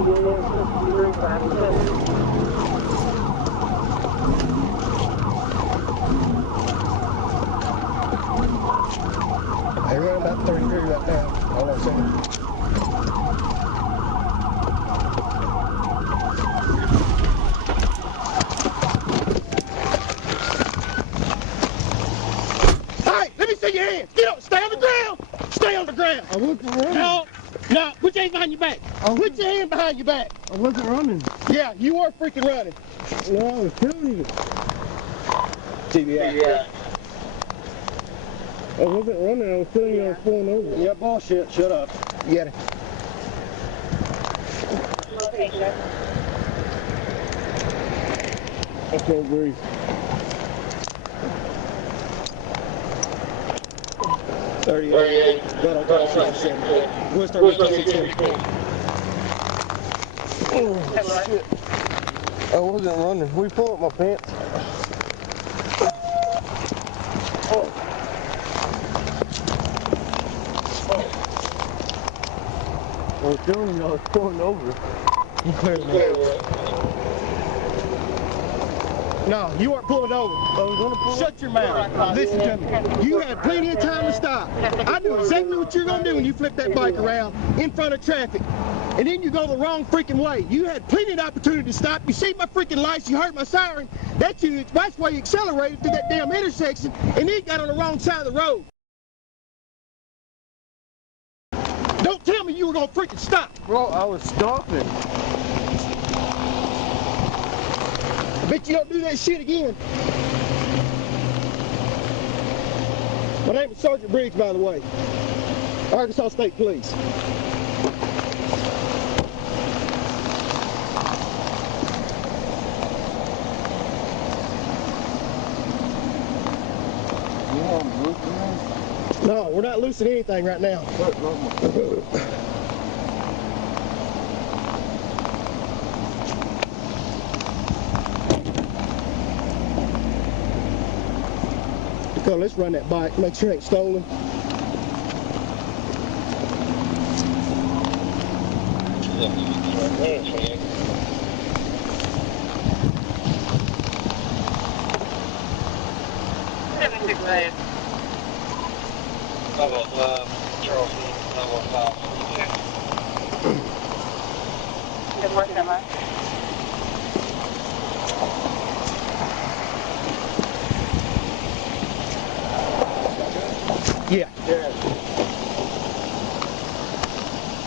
They run about 33 right now. Hold on a second. Hey, let me see your hands. Get up. Stay on the ground. Stay on the ground. I wasn't running. No. Put your hands behind your back. Put your hand behind your back. I wasn't running. Yeah, you were freaking running. No, I was telling you. TVI. Yeah. I wasn't running. I was telling you I was pulling over. Yeah, bullshit. Shut up. You got it. Location. I told Grace. $38. Got on top of 67. We'll start with 67. Oh, shit. I wasn't running. We pull up my pants. I was telling you I was pulling over. No, you weren't pulling over. I was gonna pull. Shut your mouth. Listen to me. You had plenty of time to stop. I knew exactly what you're going to do when you flip that bike around in front of traffic. And then you go the wrong freaking way. You had plenty of opportunity to stop. You see my freaking lights. You heard my siren. That's why you accelerated through that damn intersection and then got on the wrong side of the road. Don't tell me you were going to freaking stop. Bro, I was stopping. Bet you don't do that shit again. My name is Sergeant Briggs, by the way. Arkansas State Police. No, we're not loosing anything right now. So let's run that bike, make sure it ain't stolen. Yeah.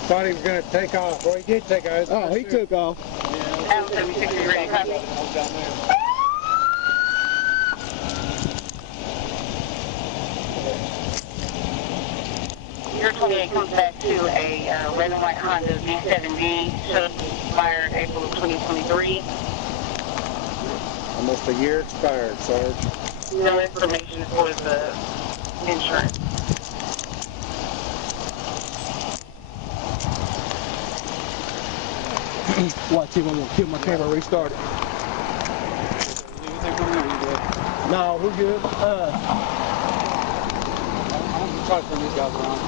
Thought he was going to take off. Well, he did take off. Oh, he took off. Down 76, you ready? Copy. Your 28 comes back to a red and white Honda V7D, should expired April 2023. Almost a year expired, Sarge. No information for the insurance. Watch him, I'm gonna kill my camera, restart it. No, we're good. I'm trying to turn these guys around.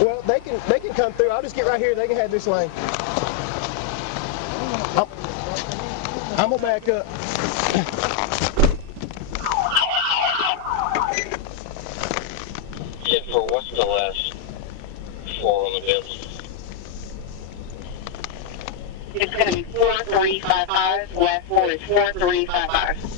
Well, they can come through. I'll just get right here. They can have this lane. I'm gonna back up. Yeah, for what's the last four on the bill? It's going to be 4355. Last four is 4355.